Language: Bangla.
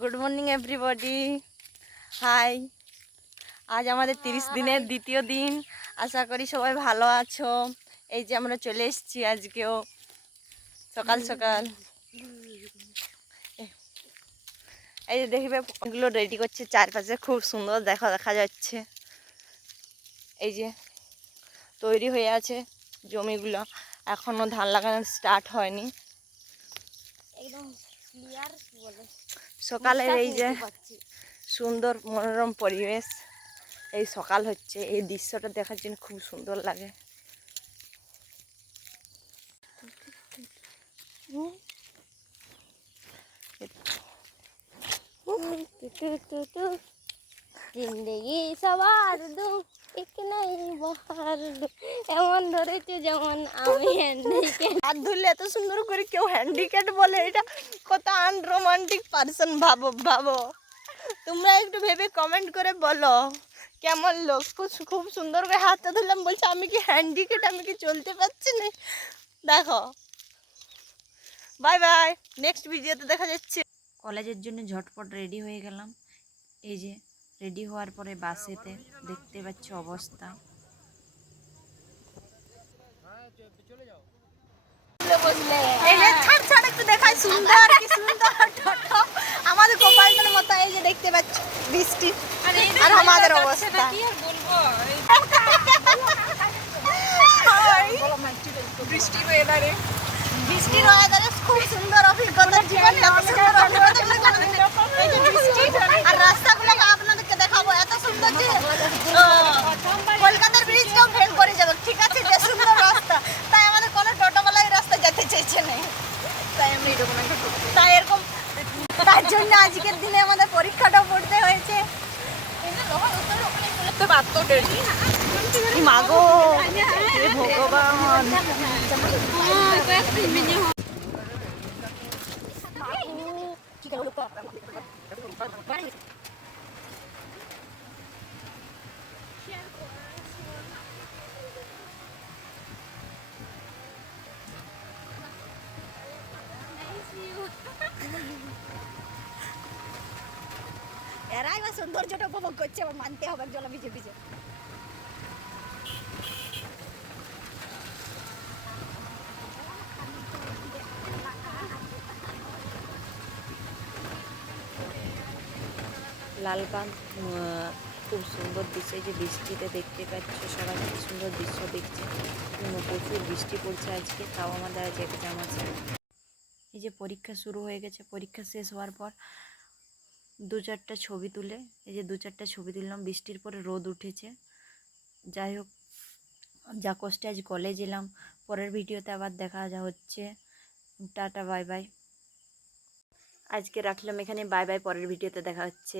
Good morning everybody. হাই, আজ আমাদের 30 দিনের দ্বিতীয় দিন। আশা করি সবাই ভালো আছো। এই যে আমরা চলে এসেছি আজকেও সকাল সকাল। এই যে দেখবে এগুলো রেডি করছে, চারপাশে খুব সুন্দর দেখা যাচ্ছে। এই যে তৈরি হয়ে আছে জমিগুলো, এখনো ধান লাগানো স্টার্ট হয়নি। একদম ক্লিয়ার বলে সকালের এই যে সুন্দর মনোরম পরিবেশ, এই সকাল হচ্ছে, এই দৃশ্যটা দেখার জন্য খুব সুন্দর লাগে। জিন্দগি সবার দুঃখ এক নাই বহার এমন ধরেছে যেমন আমি হ্যান্ডিক্যাপ। হাত ধরলে এত সুন্দর করে কেউ হ্যান্ডিক্যাপ বলে, এটা কত আনরোমান্টিক পার্সন। ভাবো ভাবো, তোমরা একটু ভেবে কমেন্ট করে বলো কেমন লোক। খুব সুন্দর করে হাতটা ধরলাম, বলছে আমি কি হ্যান্ডিক্যাপ, আমি কি চলতে পারছি না। দেখো, বাই বাই, নেক্সট ভিডিওতে দেখা যাচ্ছে। কলেজের জন্য ঝটপট রেডি হয়ে গেলাম। এই যে রেডি হওয়ার পরে বাসেতে দেখতে পাচ্ছ অবস্থা। এই যে ছাড় একটু দেখাই, সুন্দর কি সুন্দর টোটো আমাদের গোপালটার মতো। এই যে দেখতে পাচ্ছ বৃষ্টি, আর আমাদের অবস্থা কি আর বলবো। বৃষ্টির ওয়েদারে খুব সুন্দর অভিজ্ঞতা, জীবনে এত সুন্দর অভিজ্ঞতা এই যে বৃষ্টি আর রাস্তাগুলো আপনাদেরকে দেখাবো। এত সুন্দর যে কলকাতার ব্রিজটাও ফেল করে যাবে, ঠিক আছে, যে সুন্দর রাস্তা। তাই আমাদের কোনো টোটোওয়ালা এই রাস্তায় যেতে চাইছে না, তাই আমরা এরকম তার জন্য আজকের দিনে আমাদের পরীক্ষাটাও পড়তে হয়েছে। মাগো ভগবান, এরাই বা সৌন্দর্যটা উপভোগ করছে, আবার মানতে হবে জল ভিজে ভিজে। লালবাগ খুব সুন্দর দৃশ্য। এই যে বৃষ্টিতে দেখতে পাচ্ছ সবাই কি সুন্দর দৃশ্য দেখছে। প্রচুর বৃষ্টি পড়ছে আজকে, তাও আমাদের আজ এক্সাম আছে। এই যে পরীক্ষা শুরু হয়ে গেছে, পরীক্ষা শেষ হওয়ার পর দু চারটা ছবি তুললাম। বৃষ্টির পরে রোদ উঠেছে। যাই হোক, যা কষ্টে আজ কলেজ এলাম। পরের ভিডিওতে আবার দেখা হচ্ছে। Tata, bye bye. আজকে রাখলাম এখানে, বাই বাই, পরের ভিডিওতে দেখা হচ্ছে।